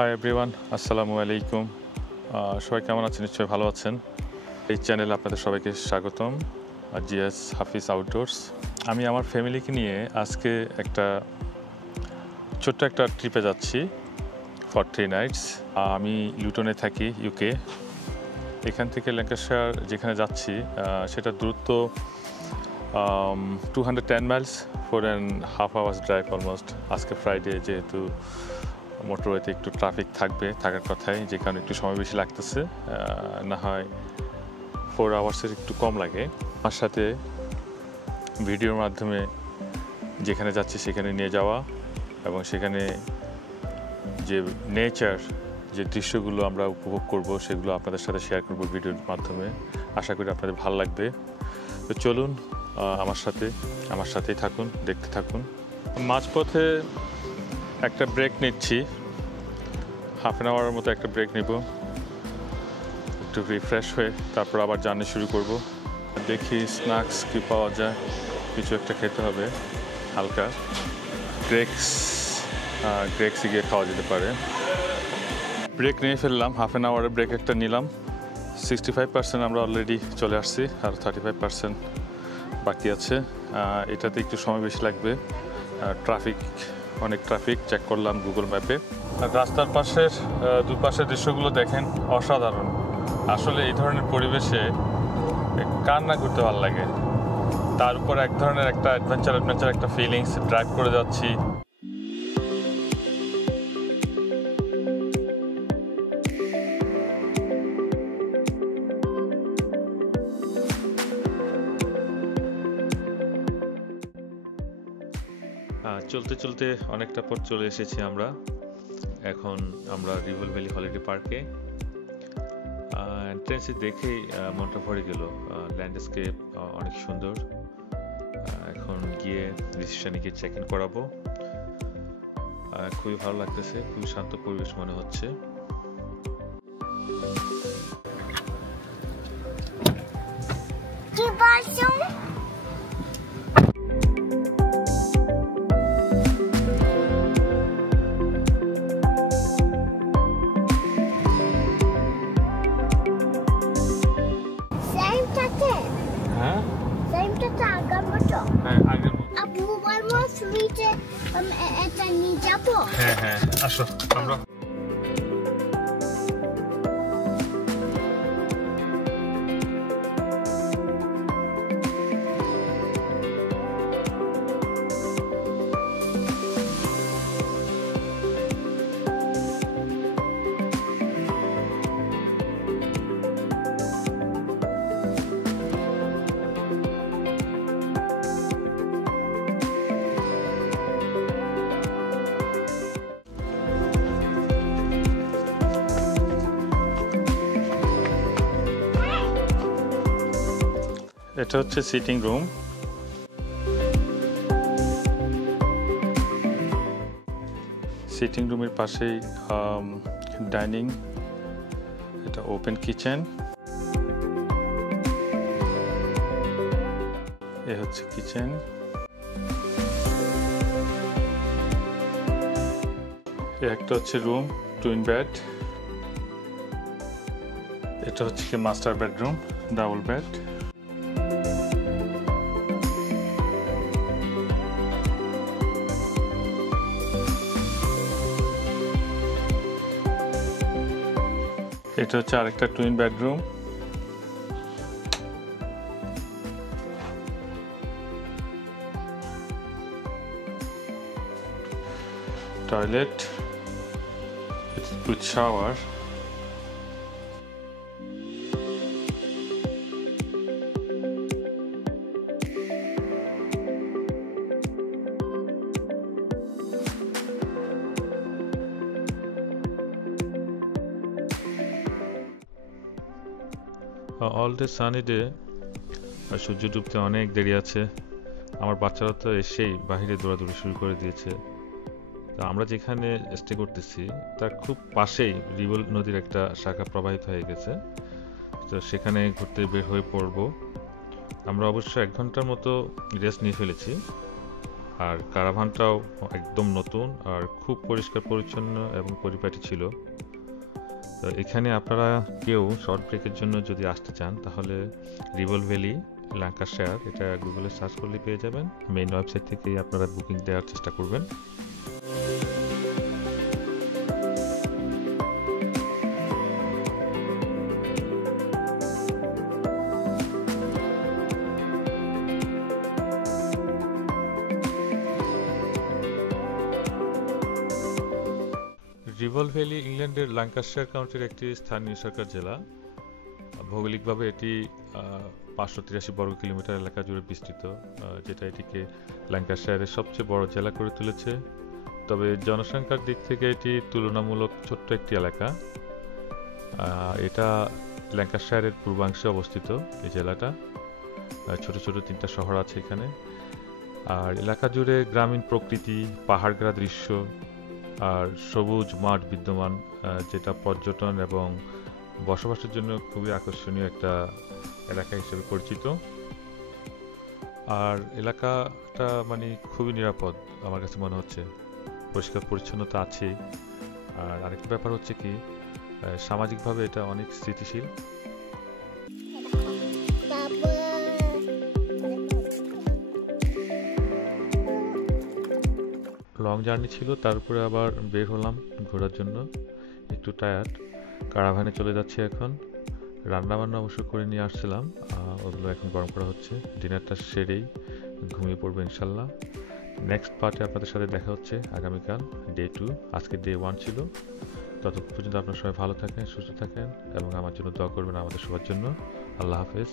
Hi everyone, আসসালামু আলাইকুম। সবাই কেমন আছেন? নিশ্চয়ই ভালো আছেন। এই চ্যানেলে আপনাদের সবাইকে স্বাগতম। জিএস হাফিজ আউটডোরস। আমি আমার ফ্যামিলিকে নিয়ে আজকে ছোট্ট একটা ট্রিপে যাচ্ছি ফর 3 নাইটস। আমি লুটনে থাকি, ইউকে। এখান থেকে ল্যাঙ্কাশায়ার যেখানে যাচ্ছি সেটা দূরত্ব 210 মাইলস, 4.5 hours ড্রাইভ অলমোস্ট। আজকে ফ্রাইডে, যেহেতু মোটরওয়েতে একটু ট্রাফিক থাকার কথাই, যে কারণে একটু সময় বেশি লাগতেছে। না হয় 4 আওয়ার্সের একটু কম লাগে। আমার সাথে ভিডিওর মাধ্যমে যেখানে যাচ্ছি সেখানে নিয়ে যাওয়া এবং সেখানে যে নেচার, যে দৃশ্যগুলো আমরা উপভোগ করব সেগুলো আপনাদের সাথে শেয়ার করব ভিডিওর মাধ্যমে। আশা করি আপনাদের ভালো লাগবে। তো চলুন আমার সাথেই থাকুন, দেখতে থাকুন। মাঝপথে একটা ব্রেক নিচ্ছি, হাফ অ্যান আওয়ারের মতো একটা ব্রেক নিব, একটু রিফ্রেশ হয়ে তারপর আবার জার্নি শুরু করব। দেখি স্ন্যাক্স কি পাওয়া যায়, কিছু একটা খেতে হবে হালকা। গ্রেক্সে গিয়ে খাওয়া যেতে পারে। ব্রেক নিয়ে ফেললাম, হাফ অ্যান আওয়ারের ব্রেক একটা নিলাম। 65% আমরা অলরেডি চলে আসছি, আর 35% বাকি আছে। এটাতে একটু সময় বেশি লাগবে। অনেক ট্রাফিক চেক করলাম গুগল ম্যাপে। রাস্তার পাশের দুপাশের দৃশ্যগুলো দেখেন, অসাধারণ। আসলে এই ধরনের পরিবেশে কার না ঘুরতে ভালো লাগে। তার উপর এক ধরনের একটা অ্যাডভেঞ্চার একটা ফিলিংস। ড্রাইভ করে যাচ্ছি, চলতে চলতে অনেকটা পথ চলে এসেছি আমরা। এখন আমরা রিভার ভ্যালি হলিডে পার্কে। এন্ট্রেন্সে দেখেই মনটা ভরে গেল। ল্যান্ডস্কেপ অনেক সুন্দর। এখন গিয়ে রিসেপশনে চেক ইন করাবো। খুবই ভালো লাগতেছে, খুবই শান্ত পরিবেশ মনে হচ্ছে। হ্যাঁ, আসো আমরা। এটা হচ্ছে সিটিং রুম। সিটিং রুমের পাশেই ডাইনিং, এটা ওপেন কিচেন। এ হচ্ছে কিচেন। একটা হচ্ছে রুম, টুইন বেড। এটা হচ্ছে কি মাস্টার বেডরুম, ডাবল বেড। এটা হচ্ছে আরেকটা twin bedroom. Toilet with shower. All day sunny day, আর সূর্য ডুবতে অনেক দেরি আছে। আমার বাচ্চারা তো এসেই বাহিরে দৌড়াদৌড়ি শুরু করে দিয়েছে। তো আমরা যেখানে স্টে করতেছি তার খুব পাশেই রিবল নদীর একটা শাখা প্রবাহিত হয়ে গেছে। তো সেখানে ঘুরতে বের হয়ে পড়ব। আমরা অবশ্য 1 ঘন্টার মতো রেস্ট নিয়ে ফেলেছি। আর কারাভানটাও একদম নতুন আর খুব পরিষ্কার পরিচ্ছন্ন এবং পরিপাটি ছিল। তো এখানে আপনারা কেউ শর্ট ব্রেকের জন্য যদি আসতে চান তাহলে রিভল ভ্যালি ল্যাঙ্কাশায়ার এটা গুগলে সার্চ করলে পেয়ে যাবেন। মেইন ওয়েবসাইট থেকেই আপনারা বুকিং দেওয়ার চেষ্টা করবেন। রিভল ভ্যালি ইংল্যান্ডের ল্যাঙ্কাশায়ার কাউন্টির একটি স্থানীয় সরকার জেলা। ভৌগোলিকভাবে এটি 583 বর্গ কিলোমিটার এলাকা জুড়ে বিস্তৃত, যেটা এটিকে ল্যাঙ্কাশায়ারের সবচেয়ে বড় জেলা করে তুলেছে। তবে জনসংখ্যার দিক থেকে এটি তুলনামূলক ছোট্ট একটি এলাকা। এটা ল্যাঙ্কাশায়ারের পূর্বাংশে অবস্থিত এই জেলাটা। ছোট ছোট 3টা শহর আছে এখানে। আর এলাকা জুড়ে গ্রামীণ প্রকৃতি, পাহাড়গড়া দৃশ্য আর সবুজ মাঠ বিদ্যমান, যেটা পর্যটন এবং বসবাসের জন্য খুবই আকর্ষণীয় একটা এলাকা হিসেবে পরিচিত। আর এলাকাটা মানে খুবই নিরাপদ আমার কাছে মনে হচ্ছে, পরিষ্কার পরিচ্ছন্নতা আছে। আর আরেকটা ব্যাপার হচ্ছে কি, সামাজিকভাবে এটা অনেক স্থিতিশীল। লং জার্নি ছিল, তারপরে আবার বের হলাম ঘোরার জন্য, একটু টায়ার্ড। কারাভানে চলে যাচ্ছি এখন। রান্নাবান্না অবশ্য করে নিয়ে আসছিলাম, ওগুলো এখন গরম করা হচ্ছে। ডিনারটা সেরেই ঘুমিয়ে পড়বো ইনশাল্লাহ। নেক্সট পার্টে আপনাদের সাথে দেখা হচ্ছে আগামীকাল, ডে 2। আজকে ডে 1 ছিল। ততক্ষণ পর্যন্ত আপনারা সবাই ভালো থাকেন, সুস্থ থাকেন এবং আমার জন্য দোয়া করবেন, আমাদের সবার জন্য। আল্লাহ হাফেজ।